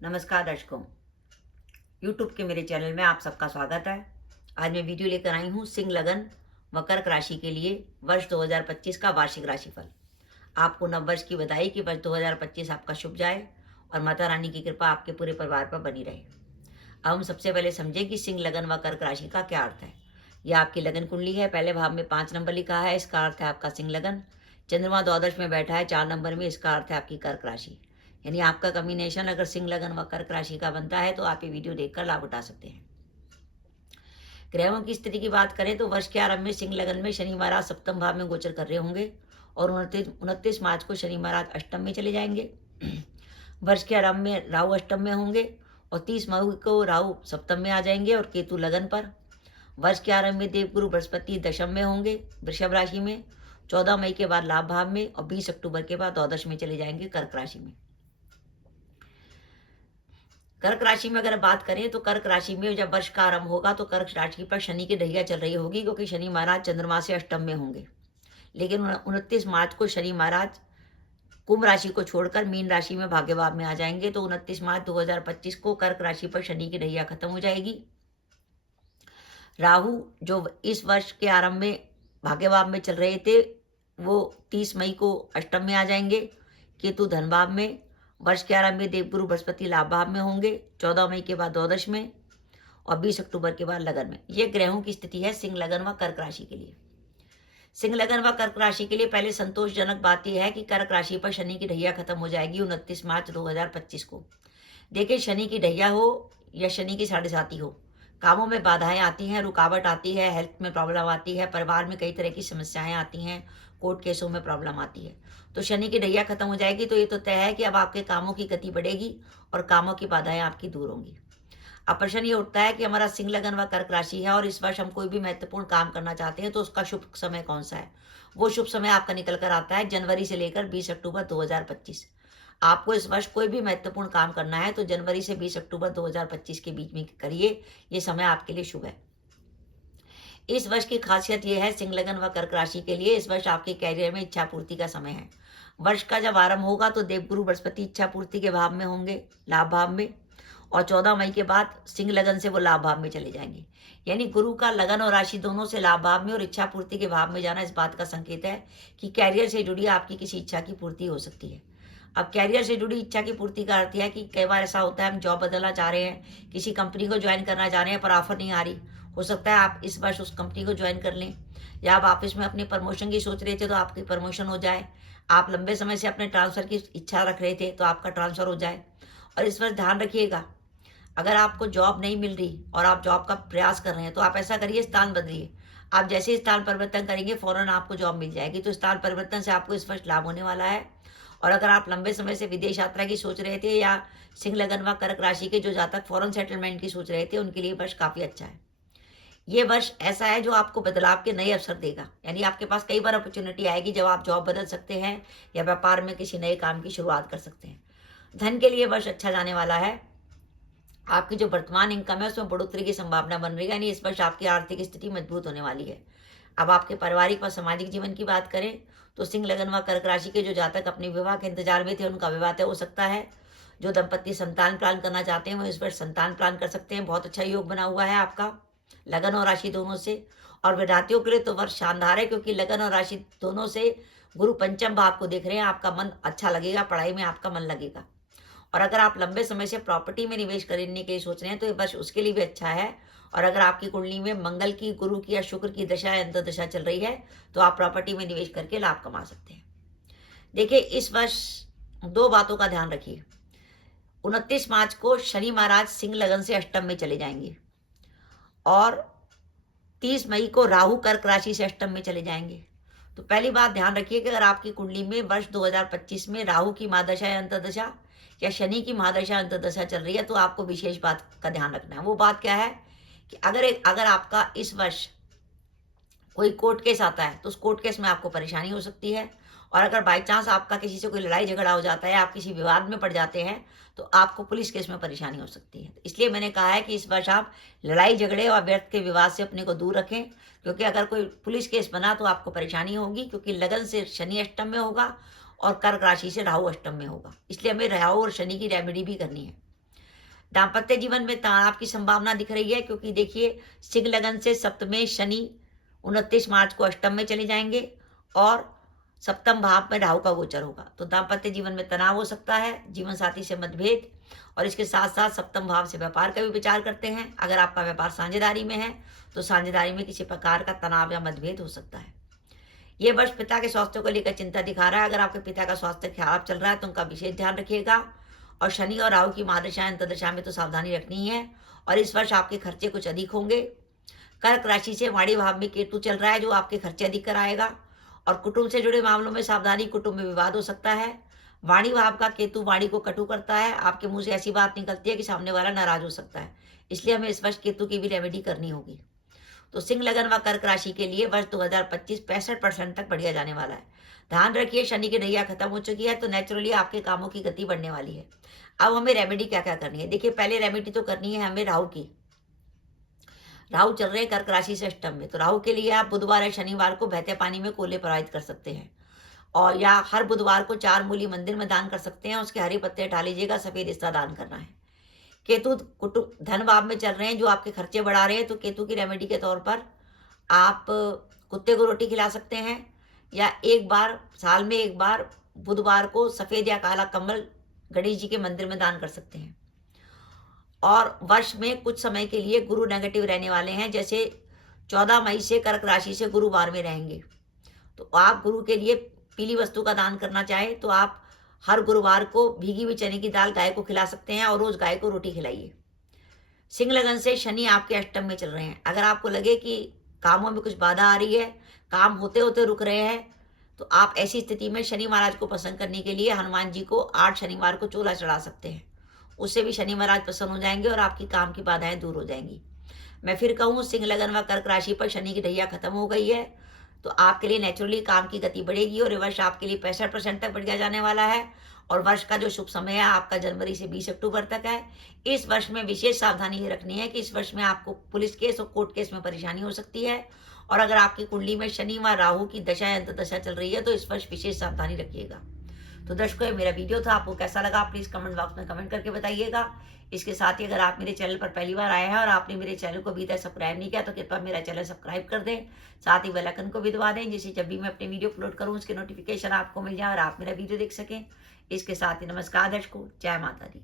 नमस्कार दर्शकों, YouTube के मेरे चैनल में आप सबका स्वागत है। आज मैं वीडियो लेकर आई हूँ सिंह लगन व कर्क राशि के लिए वर्ष 2025 का वार्षिक राशिफल। आपको नववर्ष की बधाई कि वर्ष 2025 आपका शुभ जाए और माता रानी की कृपा आपके पूरे परिवार पर बनी रहे। अब हम सबसे पहले समझें कि सिंह लगन व कर्क राशि का क्या अर्थ है। यह आपकी लगन कुंडली है। पहले भाव में 5 नंबर लिखा है, इसका अर्थ है आपका सिंह लगन। चंद्रमा द्वादश में बैठा है 4 नंबर में, इसका अर्थ है आपकी कर्क राशि। यानी आपका कॉम्बिनेशन अगर सिंह लगन व कर्क राशि का बनता है तो आप ये वीडियो देखकर लाभ उठा सकते हैं। ग्रहों की स्थिति की बात करें तो वर्ष के आरंभ में सिंह लगन में शनि महाराज सप्तम भाव में गोचर कर रहे होंगे और 29 मार्च को शनि महाराज अष्टम में चले जाएंगे। वर्ष के आरंभ में राहु अष्टम में होंगे और 30 मई को राहु सप्तम में आ जाएंगे और केतु लगन पर। वर्ष के आरंभ में देवगुरु बृहस्पति दशम में होंगे वृषभ राशि में, 14 मई के बाद लाभ भाव में और 20 अक्टूबर के बाद द्वादश में चले जाएंगे कर्क राशि में। कर्क राशि में अगर बात करें तो कर्क राशि में जब वर्ष का आरंभ होगा तो कर्क राशि पर शनि की ढैया चल रही होगी, क्योंकि शनि महाराज चंद्रमा से अष्टम में होंगे। लेकिन 29 मार्च को शनि महाराज कुंभ राशि को छोड़कर मीन राशि में भाग्य भाव में आ जाएंगे। तो 29 मार्च 2025 को कर्क राशि पर शनि की ढैया खत्म हो जाएगी। राहु जो इस वर्ष के आरंभ में भाग्य भाव में चल रहे थे वो 30 मई को अष्टम में आ जाएंगे। केतु धन भाव में, वर्ष के आरंभ में देवगुरु बृहस्पति लाभ भाव में होंगे 14 मई के बाद द्वादश में और 20 अक्टूबर के बाद लगन में। ये ग्रहों की स्थिति है सिंह लगन व कर्क राशि के लिए। सिंह लगन व कर्क राशि के लिए पहले संतोषजनक बात यह है कि कर्क राशि पर शनि की ढैया खत्म हो जाएगी 29 मार्च 2025 को। देखिए, शनि की ढैया हो या शनि की साढ़े साती हो, कामों में बाधाएं आती हैं, रुकावट आती है, हेल्थ में प्रॉब्लम आती है, परिवार में कई तरह की समस्याएं आती हैं, कोर्ट केसों में प्रॉब्लम आती है। तो शनि की ढैया खत्म हो जाएगी तो ये तो तय है कि अब आपके कामों की गति बढ़ेगी और कामों की बाधाएं आपकी दूर होंगी। अब प्रश्न ये उठता है कि हमारा सिंह लगन व कर्क राशि है और इस वर्ष हम कोई भी महत्वपूर्ण काम करना चाहते हैं तो उसका शुभ समय कौन सा है। वो शुभ समय आपका निकल कर आता है जनवरी से लेकर 20 अक्टूबर 2025। आपको इस वर्ष कोई भी महत्वपूर्ण काम करना है तो जनवरी से 20 अक्टूबर 2025 के बीच में करिए, ये समय आपके लिए शुभ है। इस वर्ष की खासियत यह है सिंह लगन व कर्क राशि के लिए, इस वर्ष आपके कैरियर में इच्छा पूर्ति का समय है। वर्ष का जब आरंभ होगा तो देवगुरु बृहस्पति इच्छा पूर्ति के भाव में होंगे, लाभ भाव में, और 14 मई के बाद सिंह लगन से वो लाभ भाव में चले जाएंगे। यानी गुरु का लगन और राशि दोनों से लाभ भाव में और इच्छा पूर्ति के भाव में जाना इस बात का संकेत है कि कैरियर से जुड़ी आपकी किसी इच्छा की पूर्ति हो सकती है। अब कैरियर से जुड़ी इच्छा की पूर्ति का अर्थ है कि कई बार ऐसा होता है हम जॉब बदलना चाह रहे हैं, किसी कंपनी को ज्वाइन करना चाह रहे हैं पर ऑफर नहीं आ रही। हो सकता है आप इस वर्ष उस कंपनी को ज्वाइन कर लें, या आप ऑफिस में अपने प्रमोशन की सोच रहे थे तो आपकी प्रमोशन हो जाए। आप लंबे समय से अपने ट्रांसफर की इच्छा रख रहे थे तो आपका ट्रांसफर हो जाए। और इस वर्ष ध्यान रखिएगा, अगर आपको जॉब नहीं मिल रही और आप जॉब का प्रयास कर रहे हैं तो आप ऐसा करिए, स्थान बदलिए। आप जैसे स्थान परिवर्तन करेंगे फौरन आपको जॉब मिल जाएगी। तो स्थान परिवर्तन से आपको इस वर्ष लाभ होने वाला है। और अगर आप लंबे समय से विदेश यात्रा की सोच रहे थे या सिंह लगन व कर्क राशि के जो जातक फॉरेन सेटलमेंट की सोच रहे थे उनके लिए वर्ष काफी अच्छा है। ये वर्ष ऐसा है जो आपको बदलाव के नए अवसर देगा। यानी आपके पास कई बार अपॉर्चुनिटी आएगी जब आप जॉब बदल सकते हैं या व्यापार में किसी नए काम की शुरुआत कर सकते हैं। धन के लिए वर्ष अच्छा जाने वाला है। आपकी जो वर्तमान इनकम है उसमें बढ़ोतरी की संभावना बन रही है। यानी इस वर्ष आपकी आर्थिक स्थिति मजबूत होने वाली है। अब आपके पारिवारिक व सामाजिक जीवन की बात करें तो सिंह लगन व कर्क राशि के जो जातक अपने विवाह के इंतजार में थे उनका विवाह तय हो सकता है। जो दंपत्ति संतान प्लान करना चाहते हैं वो इस वर्ष संतान प्लान कर सकते हैं। बहुत अच्छा योग बना हुआ है आपका लगन और राशि दोनों से। और विद्यार्थियों के लिए तो वर्ष शानदार है, क्योंकि लगन और राशि दोनों से गुरु पंचम भाव को देख रहे हैं। आपका मन अच्छा लगेगा, पढ़ाई में आपका मन लगेगा। और अगर आप लंबे समय से प्रॉपर्टी में निवेश करने के लिए सोच रहे हैं तो ये वर्ष उसके लिए भी अच्छा है। और अगर आपकी कुंडली में मंगल की, गुरु की या शुक्र की दशा या अंतर्दशा चल रही है तो आप प्रॉपर्टी में निवेश करके लाभ कमा सकते हैं। देखिए, इस वर्ष दो बातों का ध्यान रखिए। 29 मार्च को शनि महाराज सिंह लगन से अष्टम में चले जाएंगे और 30 मई को राहु कर्क राशि से अष्टम में चले जाएंगे। तो पहली बात ध्यान रखिए कि अगर आपकी कुंडली में वर्ष 2025 में राहु की महादशा या अंतर्दशा या शनि की महादशा अंतर्दशा चल रही है तो आपको विशेष बात का ध्यान रखना है। वो बात क्या है कि अगर आपका इस वर्ष कोई कोर्ट केस आता है तो उस कोर्ट केस में आपको परेशानी हो सकती है। और अगर बाई चांस आपका किसी से कोई लड़ाई झगड़ा हो जाता है, आप किसी विवाद में पड़ जाते हैं तो आपको पुलिस केस में परेशानी हो सकती है। इसलिए मैंने कहा है कि इस वर्ष आप लड़ाई झगड़े और व्यर्थ के विवाद से अपने को दूर रखें, क्योंकि अगर कोई पुलिस केस बना तो आपको परेशानी होगी, क्योंकि लगन से शनि अष्टम में होगा और कर्क राशि से राहु अष्टम में होगा। इसलिए हमें राहु और शनि की रेमेडी भी करनी है। दाम्पत्य जीवन में तनाव की संभावना दिख रही है, क्योंकि देखिए सिंह लगन से सप्तमें शनि 29 मार्च को अष्टम में चले जाएंगे और सप्तम भाव में राहु का गोचर होगा। तो दाम्पत्य जीवन में तनाव हो सकता है, जीवन साथी से मतभेद, और इसके साथ साथ सप्तम भाव से व्यापार का भी विचार करते हैं। अगर आपका व्यापार साझेदारी में है तो साझेदारी में किसी प्रकार का तनाव या मतभेद हो सकता है। ये वर्ष पिता के स्वास्थ्य को लेकर चिंता दिखा रहा है। अगर आपके पिता का स्वास्थ्य खराब चल रहा है तो उनका विशेष ध्यान रखिएगा। और शनि और राहु की महादशा अंतर्दशा में तो सावधानी रखनी ही है। और इस वर्ष आपके खर्चे कुछ अधिक होंगे। कर्क राशि से वाणी भाव में केतु चल रहा है, जो आपके खर्चे अधिक कराएगा। और कुटुंब से जुड़े मामलों में सावधानी, कुटुंब में विवाद हो सकता है। वाणी भाव का केतु वाणी को कटु करता है। आपके मुंह से ऐसी बात निकलती है कि सामने वाला नाराज हो सकता है, इसलिए हमें इस वर्ष केतु की भी रेमेडी करनी होगी। तो सिंह लगन व कर्क राशि के लिए वर्ष 2025 65% तक बढ़िया जाने वाला है। ध्यान रखिए, शनि की ढैया खत्म हो चुकी है, तो नेचुरली आपके कामों की गति बढ़ने वाली है। अब हमें रेमेडी क्या क्या करनी है, देखिए पहले रेमेडी तो करनी है हमें राहु की। राहु चल रहे हैं कर्क राशि से अष्टम में, तो राहु के लिए आप बुधवार या शनिवार को बहते पानी में कोले प्रवाहित कर सकते हैं, और या हर बुधवार को 4 मूली मंदिर में दान कर सकते हैं। उसके हरे पत्ते हटा लीजिएगा, सफेद हिस्सा दान करना है। केतु कुटुंब धन भाव में चल रहे हैं, जो आपके खर्चे बढ़ा रहे हैं, तो केतु की रेमेडी के तौर पर आप कुत्ते को रोटी खिला सकते हैं, या एक बार साल में एक बार बुधवार को सफेद या काला कमल गणेश जी के मंदिर में दान कर सकते हैं। और वर्ष में कुछ समय के लिए गुरु नेगेटिव रहने वाले हैं, जैसे 14 मई से कर्क राशि से गुरुवार में रहेंगे, तो आप गुरु के लिए पीली वस्तु का दान करना चाहे तो आप हर गुरुवार को भीगी हुई चने की दाल गाय को खिला सकते हैं, और रोज गाय को रोटी खिलाइए। सिंह लगन से शनि आपके अष्टम में चल रहे हैं। अगर आपको लगे कि कामों में कुछ बाधा आ रही है, काम होते होते रुक रहे हैं, तो आप ऐसी स्थिति में शनि महाराज को प्रसन्न करने के लिए हनुमान जी को 8 शनिवार को चोला चढ़ा सकते हैं। उससे भी शनि महाराज प्रसन्न हो जाएंगे और आपकी काम की बाधाएं दूर हो जाएंगी। मैं फिर कहूँ, सिंह लगन व कर्क राशि पर शनि की ढैया खत्म हो गई है, तो आपके लिए नेचुरली काम की गति बढ़ेगी, और ये वर्ष आपके लिए 65% तक बढ़ जाने वाला है। और वर्ष का जो शुभ समय है आपका जनवरी से 20 अक्टूबर तक है। इस वर्ष में विशेष सावधानी ये रखनी है कि इस वर्ष में आपको पुलिस केस और कोर्ट केस में परेशानी हो सकती है। और अगर आपकी कुंडली में शनि व राहु की दशा या अंतर्दशा चल रही है तो इस वर्ष विशेष सावधानी रखिएगा। तो दर्शकों, ये मेरा वीडियो था, आपको कैसा लगा प्लीज कमेंट बॉक्स में कमेंट करके बताइएगा। इसके साथ ही अगर आप मेरे चैनल पर पहली बार आए हैं और आपने मेरे चैनल को अभी तक सब्सक्राइब नहीं किया तो कृपया मेरा चैनल सब्सक्राइब कर दें, साथ ही बेल आइकन को भी दबा दें, जिससे जब भी मैं अपने वीडियो अपलोड करूं उसके नोटिफिकेशन आपको मिल जाए और आप मेरा वीडियो देख सकें। इसके साथ ही नमस्कार दर्शकों, जय माता दी।